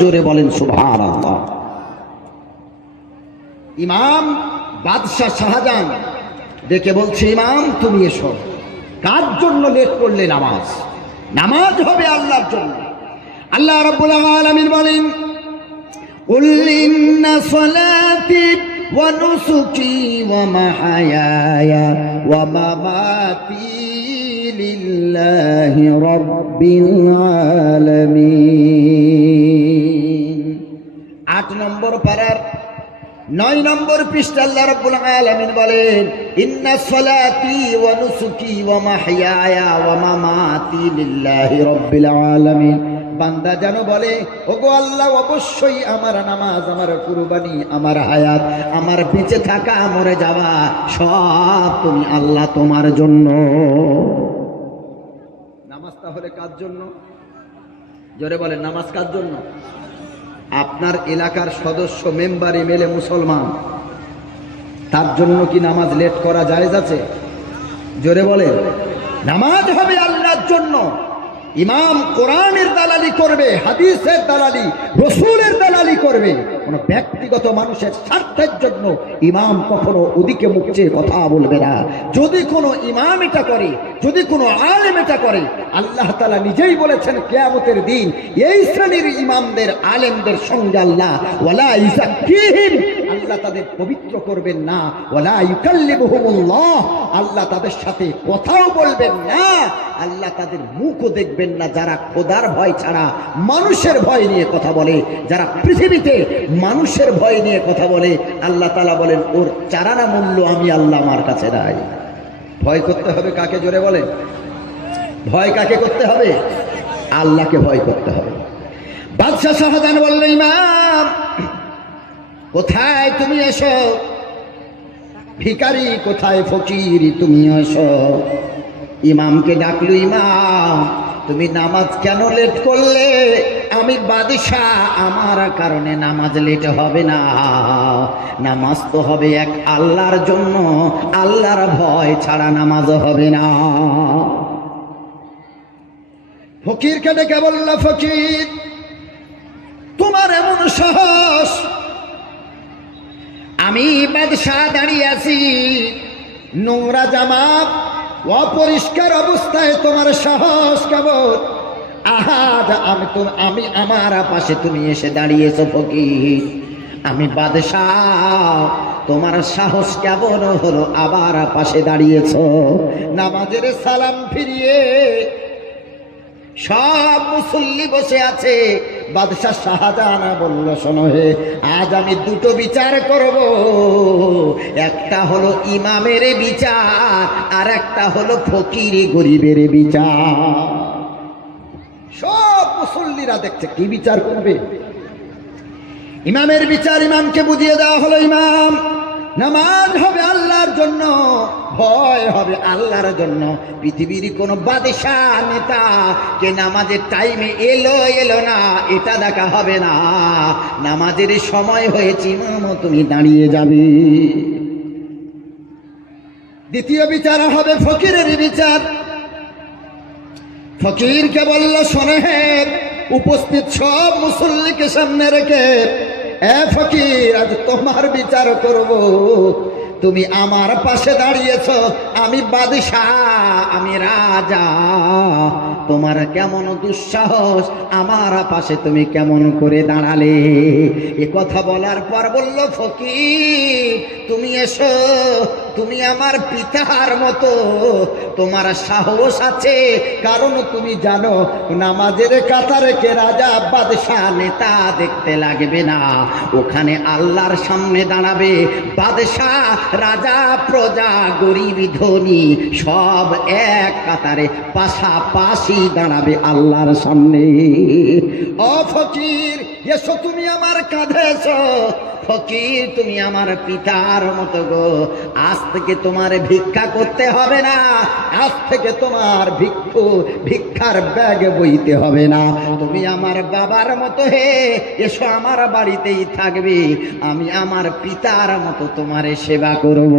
জোরে বলেন সুবহানাল্লাহ। ইমাম বাদশাহ শাহজাহান ডেকে বলছে, ইমাম তুমি এসো। কার জন্য লেট করলে? নামাজ। নামাজ হবে আল্লাহর জন্য। আল্লাহ রাব্বুল আলামিন বলেন, কুল ইন্না সালাতি ওয়া নুসুকি ওয়া মাহয়ায়া ওয়া মামাতি লিল্লাহি রাব্বিল আলামিন। 8 নম্বর পারার 9 নম্বর পৃষ্ঠা আল্লাহ রাব্বুল আলামিন বলেন, ইন্না সালাতি ওয়া নুসুকি ওয়া মাহয়ায়া ওয়া মামাতি লিল্লাহি রাব্বিল আলামিন। বান্দা যেন বলে, ওগো আল্লাহ, অবশ্যই আমার নামাজ, আমার কুরবানি, আমার হায়াত, আমার বেঁচে থাকা, মরে যাওয়া সব তুমি আল্লাহ তোমার জন্য। নামাজ তাহলে কার জন্য? জোরে বলেন, নামাজ কার জন্য? আপনার এলাকার সদস্য মেম্বারে মেলে মুসলমান, তার জন্য কি নামাজ লেট করা জায়েজ আছে? জোরে বলেন। নামাজ হবে আল্লাহর জন্য। ইমাম কোরআনের দালালি করবে, হাদিসের দালালি, রসুলের দালালি করবে, কোন ব্যক্তিগত মানুষের স্বার্থের জন্য ইমাম কখনো ওদিকে মুখ চেয়ে কথা বলবে না। যদি কোনো ইমাম এটা করে, যদি কোনো আলেম এটা করে, আল্লাহ তাআলা নিজেই বলেছেন কিয়ামতের দিন এই শ্রেণীর ইমামদের, আলেমদের সঙ্গে আল্লাহ ওয়ালা ইউযাক্কিহিম, আল্লাহ তাদের পবিত্র করবেন না, ওয়ালা ইউকাল্লিমুহুমুল্লাহ, আল্লাহ তাদের সাথে কথাও বলবেন না, আল্লাহ তাদের মুখও দেখবেন না। যারা খোদার ভয় ছাড়া মানুষের ভয় নিয়ে কথা বলে, যারা পৃথিবীতে মানুষের ভয় নিয়ে কথা বলে, আল্লাহ তাআলা বলেন ওর চারানা মূল্য আমি আল্লাহ আমার কাছে নাই। ভয় করতে হবে কাকে? জোরে বলেন। ভয় কাকে করতে হবে? আল্লাহকে ভয় করতে হবে। বাদশাহ শাহজাহান বলল, ইমাম কোথায় তুমি এসো? ভিখারি কোথায়? ফকির তুমি এসো। ইমামকে ডাকলো, ইমাম তুমি নামাজ কেন লেট করলে? আমি বাদশাহ, আমার কারণে নামাজ লেট হবে না। নামাজ তো হবে এক আল্লাহর জন্য, আল্লাহর ভয় ছাড়া নামাজ হবে না। ফকিরকে ডেকে বলল, ফকির তোমার এমন সাহস? আমি বাদশাহ দাঁড়িয়ে আছি, নোংরা জামা, অপরিষ্কার অবস্থায় তোমার সাহস কেমন? আহাদ আমি আমার পাশে তুমি এসে দাঁড়িয়েছো ফকির, আমি বাদশাহ, তোমার সাহস কেমন হলো আবার পাশে দাঁড়িয়েছো? নামাজের সালাম ফিরিয়ে সব মুসল্লি বসে আছে। বাদশাহ শাহজাহান বলল, শোনো হে, আজ আমি দুটো বিচার করব। একটা হলো ইমামের বিচার, আর একটা হলো ফকির গরিবের বিচার। সব মুসল্লিরা দেখছে, কি বিচার করবে? ইমামের বিচার ইমামকে বুঝিয়ে দেওয়া হলো, ইমাম নামাজ হবে আল্লাহর জন্য, ভয় হবে আল্লাহর জন্য। পৃথিবীর কোন বাদশাহ নেতা কে নামাজের টাইমে এলো না এটা দেখা হবে না। নামাজের সময় হয়েছে, ইমাম তুমি দাঁড়িয়ে যাবে। দ্বিতীয় বিচার হবে ফকিরের বিচার। ফকিরকে বলল, শোনে হে, উপস্থিত সব মুসল্লিকে সামনে রেখে, এ ফকির আজ তোমার বিচার করব। তুমি আমার পাশে দাঁড়িয়েছ, আমি বাদশাহ, আমি রাজা, তোমার কেমন দুঃসাহস, আমার পাশে তুমি কেমন করে দাঁড়ালে? এ কথা বলার পর বলল, ফকির তুমি এসো, তুমি আমার পিতার মতো, তোমার সাহস আছে, কারণ তুমি জানো নামাজের কাতারে কে রাজা, বাদশাহ, নেতা দেখতে লাগবে না, ওখানে আল্লাহর সামনে দাঁড়াবে বাদশাহ, রাজা, প্রজা, গরিব, ধনী সব এক কাতারে পাশাপাশি দাঁড়াবে আল্লাহর সামনে। ও ফকির এসো, তুমি আমার কাঁধে এসো। ফকির তুমি আমার পিতার মতো গো, আজ থেকে তোমার ভিক্ষা করতে হবে না, আজ থেকে তোমার ভিক্ষার ব্যাগ বইতে হবে না, তুমি আমার বাবার মতো হে, এসো আমার বাড়িতেই থাকবে, আমি আমার পিতার মতো তোমারে সেবা করব।